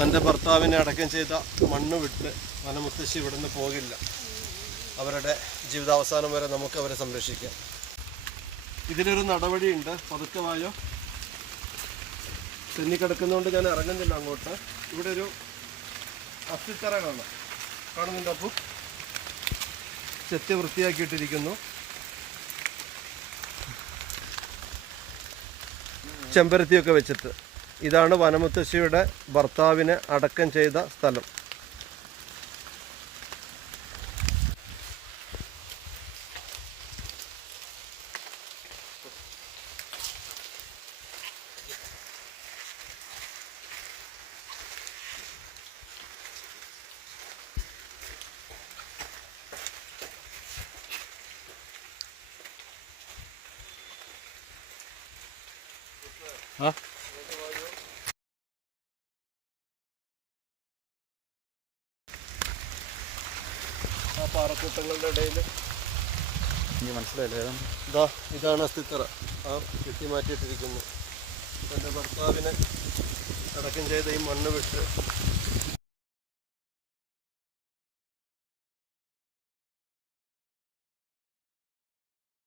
തൻ്റെ ഭർത്താവിനെ അടക്കം ചെയ്ത മണ്ണ് വിട്ട് വനമുത്തശ്ശി ഇവിടുന്ന് പോകില്ല. അവരുടെ ജീവിതാവസാനം വരെ നമുക്ക് അവരെ സംരക്ഷിക്കാം. ഇതിലൊരു നടപടിയുണ്ട്. പതുക്കെ വായോ. തെന്നിക്കിടക്കുന്നതുകൊണ്ട് ഞാൻ ഇറങ്ങുന്നില്ല അങ്ങോട്ട്. ഇവിടെ ഒരു അസ്ഥിത്തറ കാണുന്നുണ്ട്. അപ്പോൾ ചെത്തി വൃത്തിയാക്കിയിട്ടിരിക്കുന്നു. ചെമ്പരത്തിയൊക്കെ വെച്ചിട്ട്. ഇതാണ് വനമുത്തശ്ശിയുടെ ഭർത്താവിനെ അടക്കം ചെയ്ത സ്ഥലം. ആ പാറക്കൂട്ടങ്ങളുടെ ഇടയിൽ മനസ്സിലായില്ലേ? ഇതാണ് അസ്ഥിത്തറ. ആ കെട്ടി മാറ്റിയിട്ടിരിക്കുന്നു. എൻ്റെ ഭർത്താവിനെ അടക്കം ചെയ്ത ഈ മണ്ണ് വിട്ട്